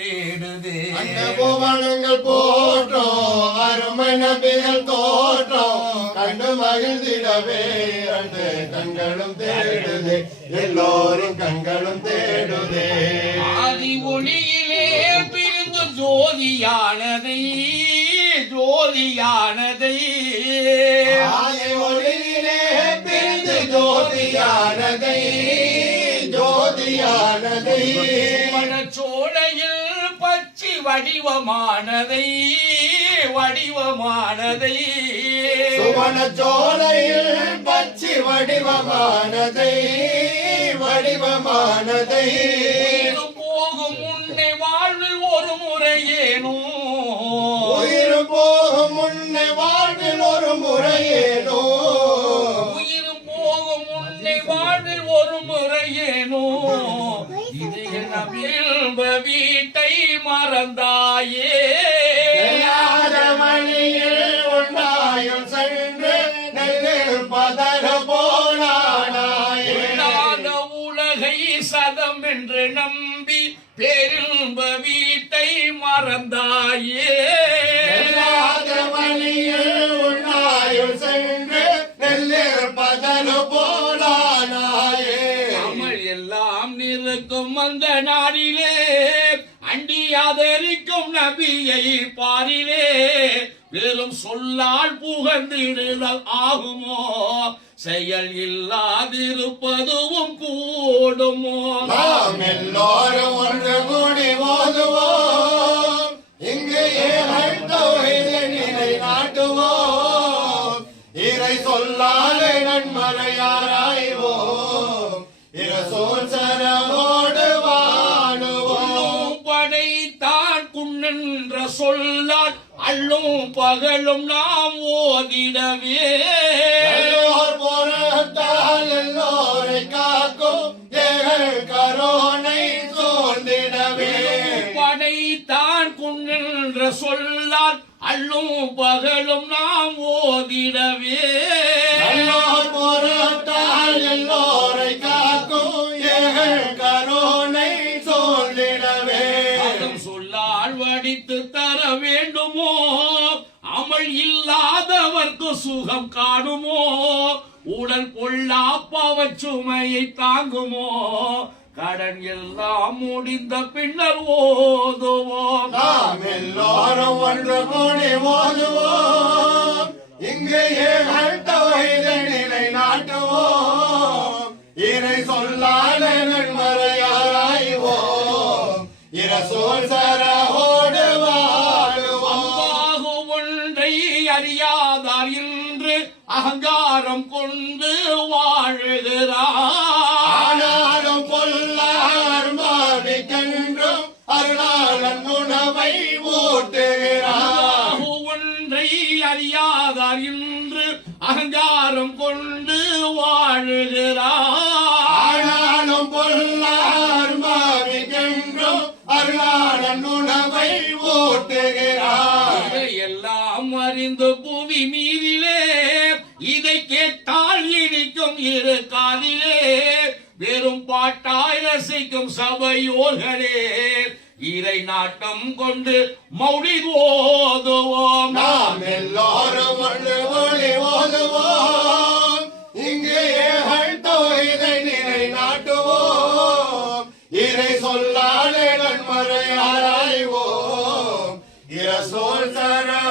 தேடுதே. அந்த புவனங்கள் போற்றோம் அருமை நபிகள் தோற்றோம் கண்டு மகிழ்ந்திடவே அந்த கண்களும் தேடுதே எல்லோரும் கண்களும் தேடுதே. ஆதி ஒளியிலே பிரிந்து ஜோதியானதை ஜோதியானதை ஆதி ஒளியிலே பிரிந்து ஜோதியானதை ஜோதியானதை சோலையில் பச்சி வடிவமானதை வடிவமானதை சுவன சோலையில் பச்சி வடிவமானதை வடிவமானதை போகும் முன்னே வாழ்வில் ஒரு முறையேனோ உயிர் போகும் முன்னே வாழ்வில் ஒரு முறையேனோ உயிர் போகும் முன்னே வாழ்வில் ஒரு முறையேனோ இது நபில்ப வீட்டை மறந்தாயே மணியில் உண்டாயும் சென்று நெல்லில் பதற போனானாயே உலகை சதம் என்று நம்பி பெரும்ப வீட்டை மறந்தாயே மணியில் உண்டாயும் சென்று நெல்லில் பதற போனானாயே அமல் எல்லாம் நிற்கும் அந்த நாடிலே அண்டி ஆதரிக்கும் நபியை பாரிலே வெறும் சொல்லால் புகழ்ந்திடுதல் ஆகுமோ செயல் இல்லாதிருப்பதுவும் கூடுமோ நாம் எல்லோரும் ஒன்று கூடி ஓதுவோம் இங்கு நிலை நாட்டுவோம் இறை சொல்லாலே நன்மறையாராய்வோம் இரசோல் சரமோடு வாழுவோம் படைத்தான் குன்னென்ற சொல்லால் அள்ளும் பகலும் நாம் ஓதிடவே பொருத்தால் எல்லோரை காக்கும் ஏகல் கரோனை சோர்ந்திடவே படைத்தான் குன்னென்ற சொல்லால் அள்ளும் பகலும் நாம் ஓதிடவே பொருத்தால் எல்லோரை காக்கும் ஏகல் கரோனை சோர்ந்திடவே சொல்லால் வடித்து தர வேண்டுமோ அமல் இல்லாதவர்க்கு சுகம் காணுமோ உடல் பொல்லாப்பவ சுமையை தாங்குமோ கடன் எல்லாம் முடிந்த பின்னர் ஓதுவோம் நாம் எல்லோரும் ஒன்று கூடி ஓதுவோம் இங்கு நிலை நாட்டுவோம் இறை சொல்லாத நன்மறையாராய்வோம் இரசோல் சரஹோடு வாழுவோம் ஒன்றை அறியாதார் இன்று அகங்காரம் கொண்டு வாழுகிறார் பொல்லார் மாவிக்கென்றும் அருளாளன் உணவை ஊட்டுகிறார் ஒன்றை அறியாதார் இன்று அகங்காரம் கொண்டு வாழுகிறார் பொல்லார் மாவிக்கென்றும் அருளாளன் உணவை ஊட்டுகிறார் எல்லாம் அறிந்து புவி மீதிலே இதை கேட்டால் இனிக்கும் இரு காதிலே வெறும் பாட்டாய் ரசிக்கும் சபையோர்களே இறை நாட்டம் கொண்டு மௌடி ஓதுவோம் நாம் எல்லோரும் ஒன்று ஒளி ஓதுவோம் இங்கு இதை நிலை நாட்டுவோம் இறை சொல்லாலே நன்மறை ஆராய்வோம் இரசோல் சரோ